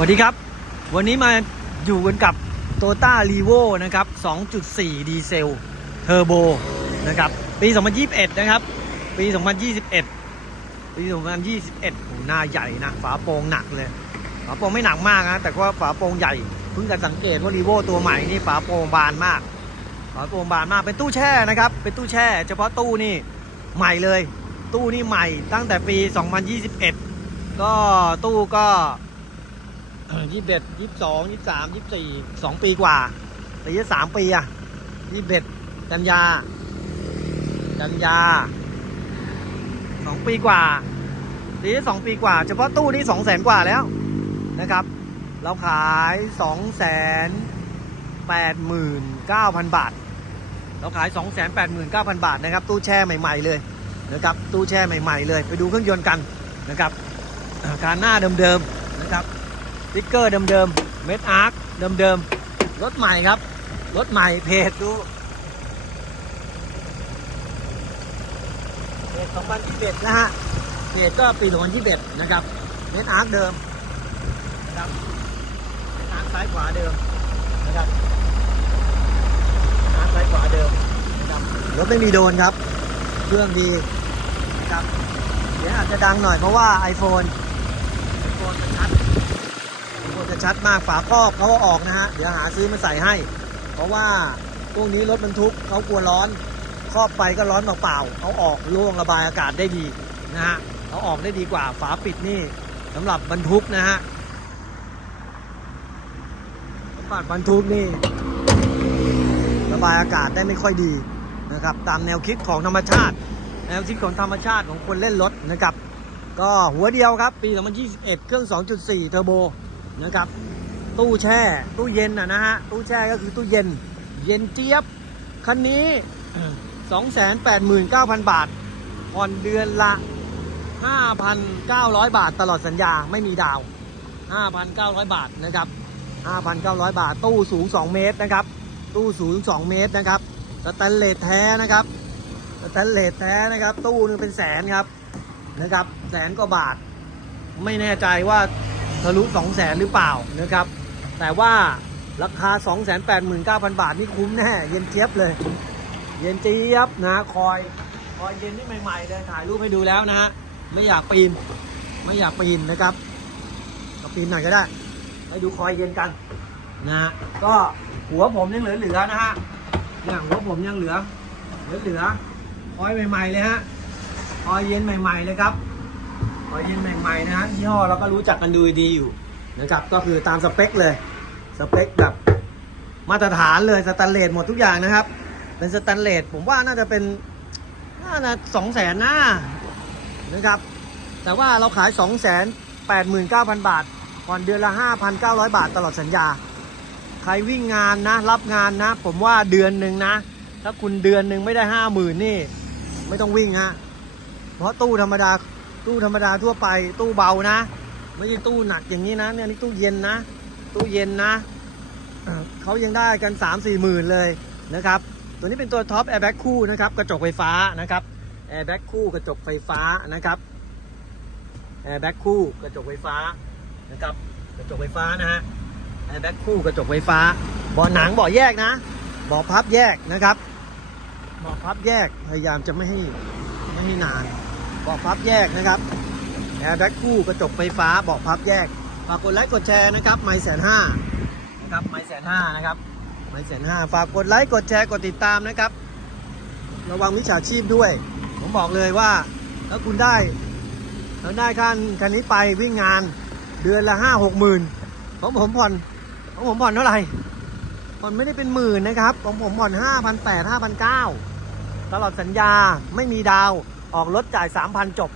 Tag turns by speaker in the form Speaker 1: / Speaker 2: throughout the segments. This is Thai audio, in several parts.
Speaker 1: วัสดีครับ วันนี้มาอยู่กันกับ t o y o t a r e v o นะครับ 2.4 ดีเซลเทอร์โบนะครับ ปี 2021 นะครับ ปี 2021 ปี 2021โหหน้าใหญ่นะฝาโปร่งหนักเลย ฝาโปร่งไม่หนักมากนะแต่ว่าฝาโปร่งใหญ่ เพิ่งจะสังเกตว่ารีโวตัวใหม่นี่ฝาโปร่งบานมาก ฝาโปร่งบานมากเป็นตู้แช่นะครับ เป็นตู้แช่ เฉพาะตู้นี่ใหม่เลย ตู้นี่ใหม่ตั้งแต่ปี 2021 ก็ตู้ก็ ยี่สิบเอ็ดยี่สิบสองยี่สิบสามยี่สิบสี่สองปีกว่าแต่ยี่สามปีอะยี่สิบเอ็ดกันยา กันยาสองปีกว่าปีที่สองปีกว่า เฉพาะตู้นี่สองแสนกว่าแล้วนะครับ เราขายสองแสนแปดหมื่นเก้าพันบาท เราขายสองแสนแปดหมื่นเก้าพันบาทนะครับ ตู้แช่ใหม่ ๆ เลยนะครับตู้แช่ใหม่ ๆ เลย ไปดูเครื่องยนต์กันนะครับการหน้าเดิมๆนะครับ ติ๊กเกอร์เดิมๆเม็ดอาร์คเดิมๆรถใหม่ครับ รถใหม่เพจดูเพจ2021นะฮะเพจก็ปี2021นะครับเม็ดอาร์คเดิมนะครับเม็ดอาร์คซ้ายขวาเดิมนะครับอาร์คซ้ายขวาเดิมนะครับรถไม่มีโดนครับเครื่องดีนะครับเดี๋ยวอาจจะดังหน่อยเพราะว่า iPhone iPhone มันชัดโคตร จะชัดมากฝาครอบเขาก็ออกนะฮะเดี๋ยวหาซื้อมาใส่ให้ เพราะว่าพวกนี้รถบรรทุกเขากลัวร้อน ครอบไปก็ร้อนเปล่าๆเขาออกร่วงระบายอากาศได้ดีนะฮะเขาออกได้ดีกว่าฝาปิดนี่สำหรับบรรทุกนะฮะสำหรับบรรทุกนี่ระบายอากาศได้ไม่ค่อยดีนะครับตามแนวคิดของธรรมชาติ แนวคิดของธรรมชาติของคนเล่นรถนะครับ ก็หัวเดียวครับ ปี 2021 เครื่อง 2.4 เทอร์โบ นะครับ ตู้แช่ ตู้เย็นนะนะฮะ ตู้แช่ก็คือตู้เย็น เย็นเจี๊ยบ คันนี้ 289,000 บาท ผ่อนเดือนละ 5,900 บาทตลอดสัญญาไม่มีดาว 5,900 บาทนะครับ 5,900 บาท ตู้สูง 2 เมตรนะครับ ตู้สูง 2 เมตรนะครับสแตนเลสแท้นะครับสแตนเลสแท้นะครับ ตู้นึงเป็นแสนครับนะครับ แสนกว่าบาท ไม่แน่ใจว่า ทะลุ2 0 0แสนหรือเปล่านะครับ แต่ว่าราคา 289,000 บาทนี่คุ้มแน่เย็นเจี๊ยบเลย เย็นเจี๊ยบนะคอยคอยเย็นนี่ใหม่ๆเลยถ่ายรูปให้ดูแล้วนะฮะไม่อยากปีน ไม่อยากปีนนะครับก็ปีนหน่อยก็ได้ให้ดูคอยเย็นกันนะฮะก็หัวผมยังเหลือๆนะฮะเนี่ยหัวผมยังเหลือเหลือๆคอยใหม่ๆเลยฮะคอยเย็นใหม่ๆเลยครับ คอยเย็นใหม่ๆนะฮะยี่ห้อเราก็รู้จักกันดูดีอยู่นะครับก็คือตามสเปคเลยสเปคแบบมาตรฐานเลยสแตนเลสหมดทุกอย่างนะครับ เป็นสแตนเลสผมว่าน่าจะเป็นน่าจะสองแสนหน้านะครับ แต่ว่าเราขาย 2 8 9 0 0 0 บาทผ่อนเดือนละ 5,900 บาทตลอดสัญญา ใครวิ่งงานนะ รับงานนะ ผมว่าเดือนหนึ่งนะ ถ้าคุณเดือนหนึ่งไม่ได้ห้าหมื่นนี่ ไม่ต้องวิ่งฮะเพราะตู้ธรรมดา ตู้ธรรมดาทั่วไป ตู้เบานะ ไม่ใช่ตู้หนักอย่างนี้นะเนี่ยนี่ตู้เย็นนะ ตู้เย็นนะเขายังได้กัน 3 4 หมื่นเลยนะครับ ตัวนี้เป็นตัวท็อปแอร์แบ็กคู่นะครับกระจกไฟฟ้านะครับแอร์แบ็กคู่กระจกไฟฟ้านะครับแอร์แบ็กคู่กระจกไฟฟ้านะครับกระจกไฟฟ้านะฮะแอร์แบ็กคู่กระจกไฟฟ้าเบาะหนังเบาะแยกนะเบาะพับแยกนะครับเบาะพับแยกพยายามจะไม่ให้ไม่ให้นาน บาะพับแยกนะครับแอร์แบ็กคู่กระจกไฟฟ้าเบาะพับแยกฝากกดไลค์กดแชร์นะครับไม่แสนห้านะครับไม่แสนห้านะครับไม่แสนห้าฝากกดไลค์กดแชร์กดติดตามนะครับ ระวังมิจฉาชีพด้วย ผมบอกเลยว่าถ้าคุณได้ถ้าได้คันคันนี้ไปวิ่งงานเดือนละห้าหกหมื่นของผมผ่อนของผมผ่อนเท่าไหร่ผ่อนไม่ได้เป็นหมื่นนะครับของผมผ่อนห้าพันแปดห้าพันเก้าตลอดสัญญาไม่มีดาว ออกรถจ่ายสามพันจบ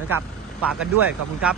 Speaker 1: นะครับ ฝากกันด้วย ขอบคุณครับ